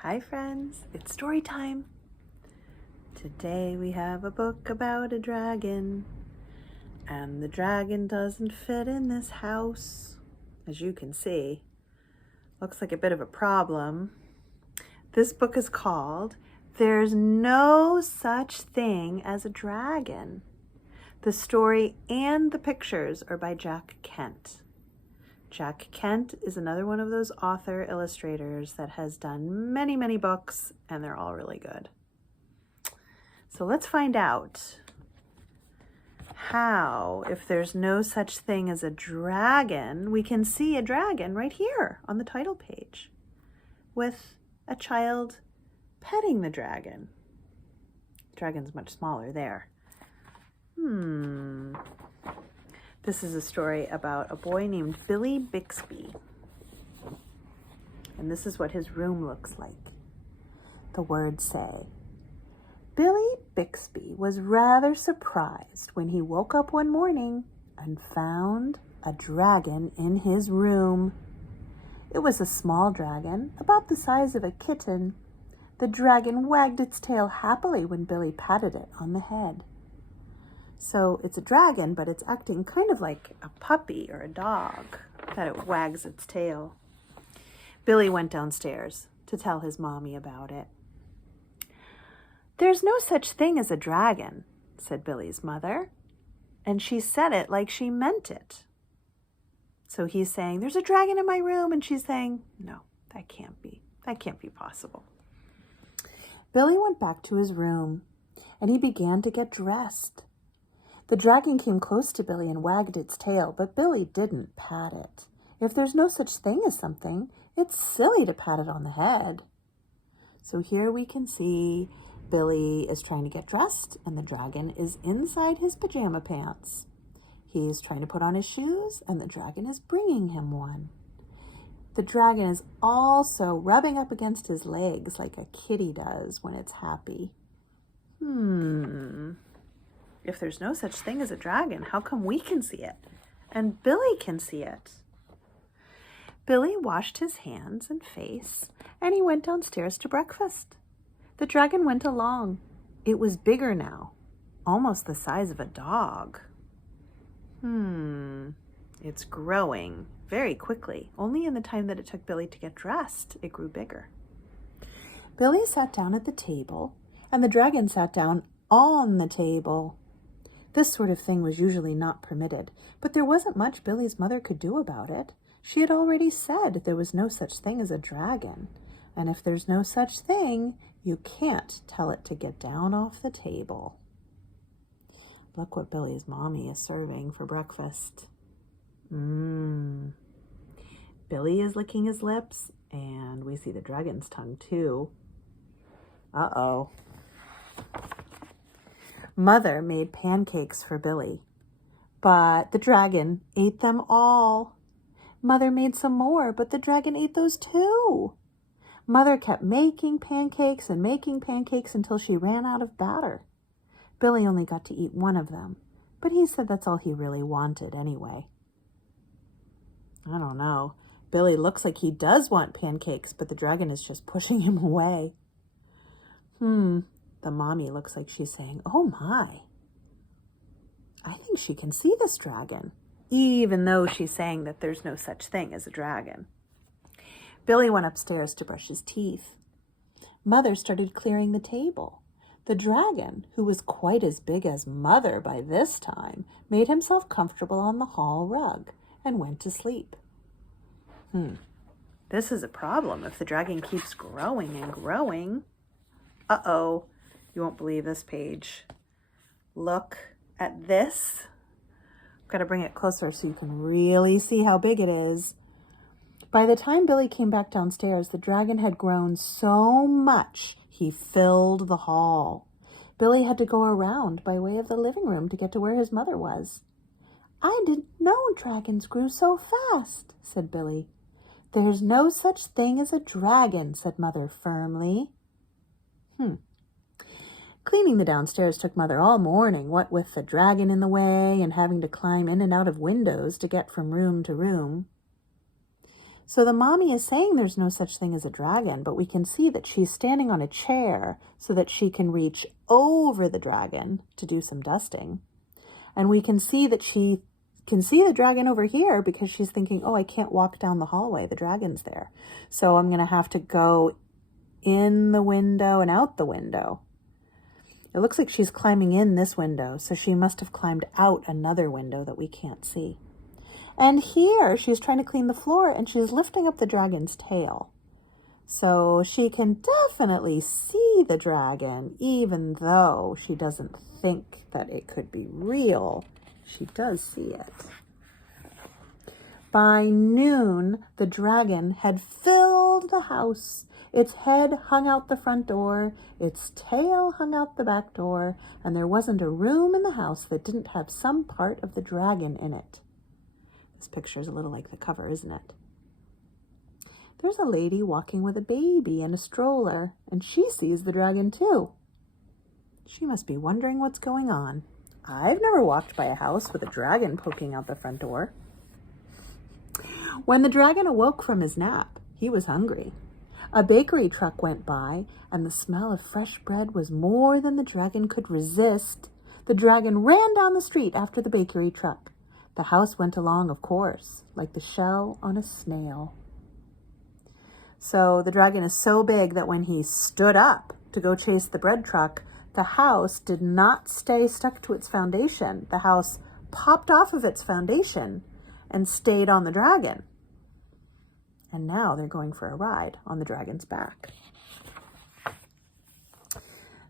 Hi friends, it's story time. Today we have a book about a dragon, and the dragon doesn't fit in this house. As you can see, looks like a bit of a problem. This book is called There's No Such Thing as a Dragon. The story and the pictures are by Jack Kent. Jack Kent is another one of those author illustrators that has done many books, and they're all really good. So let's find out how, if there's no such thing as a dragon, we can see a dragon right here on the title page with a child petting the dragon. The dragon's much smaller there. This is a story about a boy named Billy Bixby. And this is what his room looks like. The words say, Billy Bixby was rather surprised when he woke up one morning and found a dragon in his room. It was a small dragon, about the size of a kitten. The dragon wagged its tail happily when Billy patted it on the head. So it's a dragon, but it's acting kind of like a puppy or a dog, that it wags its tail. Billy went downstairs to tell his mommy about it. There's no such thing as a dragon, said Billy's mother, and she said it like she meant it. So he's saying, there's a dragon in my room, and she's saying, no, that can't be possible. Billy went back to his room, and he began to get dressed. The dragon came close to Billy and wagged its tail, but Billy didn't pat it. If there's no such thing as something, it's silly to pat it on the head. So here we can see Billy is trying to get dressed, and the dragon is inside his pajama pants. He's trying to put on his shoes, and the dragon is bringing him one. The dragon is also rubbing up against his legs like a kitty does when it's happy. If there's no such thing as a dragon, how come we can see it? And Billy can see it. Billy washed his hands and face, and he went downstairs to breakfast. The dragon went along. It was bigger now, almost the size of a dog. It's growing very quickly. Only in the time that it took Billy to get dressed, it grew bigger. Billy sat down at the table, and the dragon sat down on the table. This sort of thing was usually not permitted, but there wasn't much Billy's mother could do about it. She had already said there was no such thing as a dragon, and if there's no such thing, you can't tell it to get down off the table. Look what Billy's mommy is serving for breakfast. Billy is licking his lips, and we see the dragon's tongue too. Uh-oh. Mother made pancakes for Billy, but the dragon ate them all. Mother made some more, but the dragon ate those too. Mother kept making pancakes until she ran out of batter. Billy only got to eat one of them, but he said that's all he really wanted anyway. I don't know. Billy looks like he does want pancakes, but the dragon is just pushing him away. The mommy looks like she's saying, oh my, I think she can see this dragon, even though she's saying that there's no such thing as a dragon. Billy went upstairs to brush his teeth. Mother started clearing the table. The dragon, who was quite as big as Mother by this time, made himself comfortable on the hall rug and went to sleep. This is a problem if the dragon keeps growing and growing. Uh-oh. You won't believe this page. Look at this. I've got to bring it closer so you can really see how big it is. By the time Billy came back downstairs, the dragon had grown so much he filled the hall. Billy had to go around by way of the living room to get to where his mother was. I didn't know dragons grew so fast, said Billy. There's no such thing as a dragon, said Mother firmly. Cleaning the downstairs took Mother all morning, what with the dragon in the way and having to climb in and out of windows to get from room to room. So the mommy is saying there's no such thing as a dragon, but we can see that she's standing on a chair so that she can reach over the dragon to do some dusting. And we can see that she can see the dragon over here because she's thinking, oh, I can't walk down the hallway. The dragon's there. So I'm going to have to go in the window and out the window. It looks like she's climbing in this window, so she must have climbed out another window that we can't see. And here she's trying to clean the floor and she's lifting up the dragon's tail. So she can definitely see the dragon, even though she doesn't think that it could be real. She does see it. By noon, the dragon had filled the house. Its head hung out the front door, its tail hung out the back door, and there wasn't a room in the house that didn't have some part of the dragon in it. This picture is a little like the cover, isn't it? There's a lady walking with a baby in a stroller, and she sees the dragon too. She must be wondering what's going on. I've never walked by a house with a dragon poking out the front door. When the dragon awoke from his nap, he was hungry. A bakery truck went by, and the smell of fresh bread was more than the dragon could resist. The dragon ran down the street after the bakery truck. The house went along, of course, like the shell on a snail. So the dragon is so big that when he stood up to go chase the bread truck, the house did not stay stuck to its foundation. The house popped off of its foundation and stayed on the dragon. And now they're going for a ride on the dragon's back.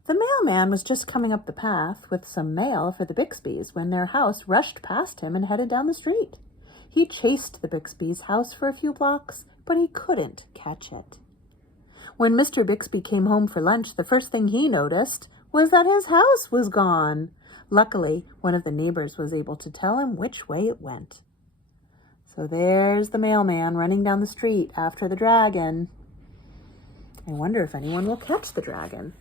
The mailman was just coming up the path with some mail for the Bixbys when their house rushed past him and headed down the street. He chased the Bixbys' house for a few blocks, but he couldn't catch it. When Mr. Bixby came home for lunch, the first thing he noticed was that his house was gone. Luckily, one of the neighbors was able to tell him which way it went. So there's the mailman running down the street after the dragon. I wonder if anyone will catch the dragon.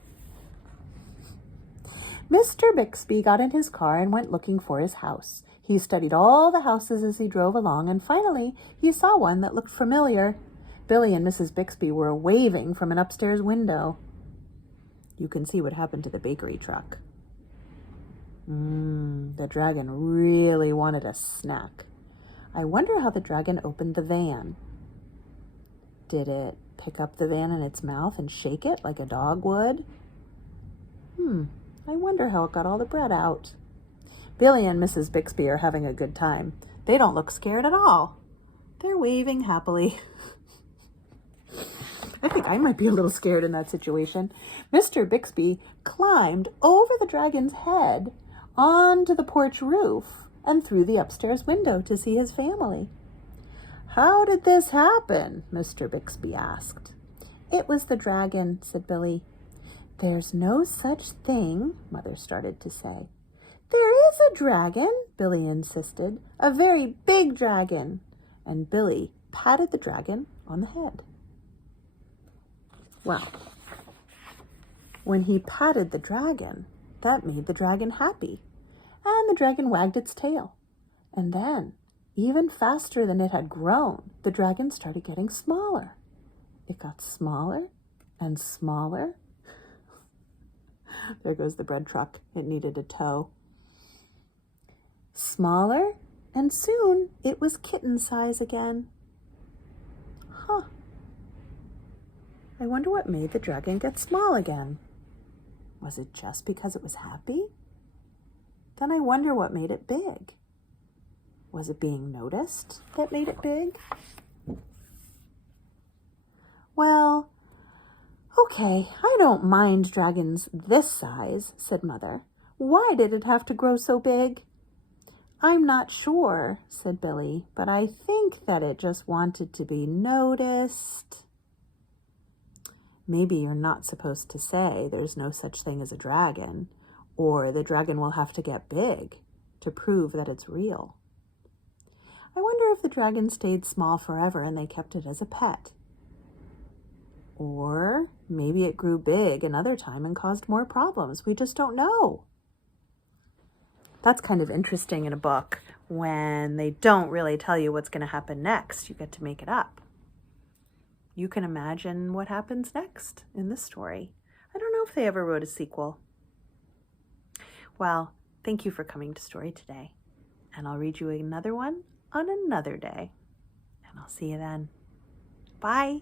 Mr. Bixby got in his car and went looking for his house. He studied all the houses as he drove along, and finally he saw one that looked familiar. Billy and Mrs. Bixby were waving from an upstairs window. You can see what happened to the bakery truck. The dragon really wanted a snack. I wonder how the dragon opened the van. Did it pick up the van in its mouth and shake it like a dog would? I wonder how it got all the bread out. Billy and Mrs. Bixby are having a good time. They don't look scared at all. They're waving happily. I think I might be a little scared in that situation. Mr. Bixby climbed over the dragon's head onto the porch roof and through the upstairs window to see his family. How did this happen? Mr. Bixby asked. It was the dragon, said Billy. There's no such thing, Mother started to say. There is a dragon, Billy insisted, a very big dragon. And Billy patted the dragon on the head. Well, when he patted the dragon, that made the dragon happy. And the dragon wagged its tail. And then, even faster than it had grown, the dragon started getting smaller. It got smaller and smaller. There goes the bread truck. It needed a tow. Smaller, and soon it was kitten size again. I wonder what made the dragon get small again. Was it just because it was happy? Then I wonder what made it big. Was it being noticed that made it big? Well, okay, I don't mind dragons this size, said Mother. Why did it have to grow so big? I'm not sure, said Billy, but I think that it just wanted to be noticed. Maybe you're not supposed to say there's no such thing as a dragon, or the dragon will have to get big to prove that it's real. I wonder if the dragon stayed small forever and they kept it as a pet. Or maybe it grew big another time and caused more problems. We just don't know. That's kind of interesting in a book when they don't really tell you what's going to happen next. You get to make it up. you can imagine what happens next in this story. I don't know if they ever wrote a sequel. Well, thank you for coming to Story Today, and I'll read you another one on another day, and I'll see you then. Bye.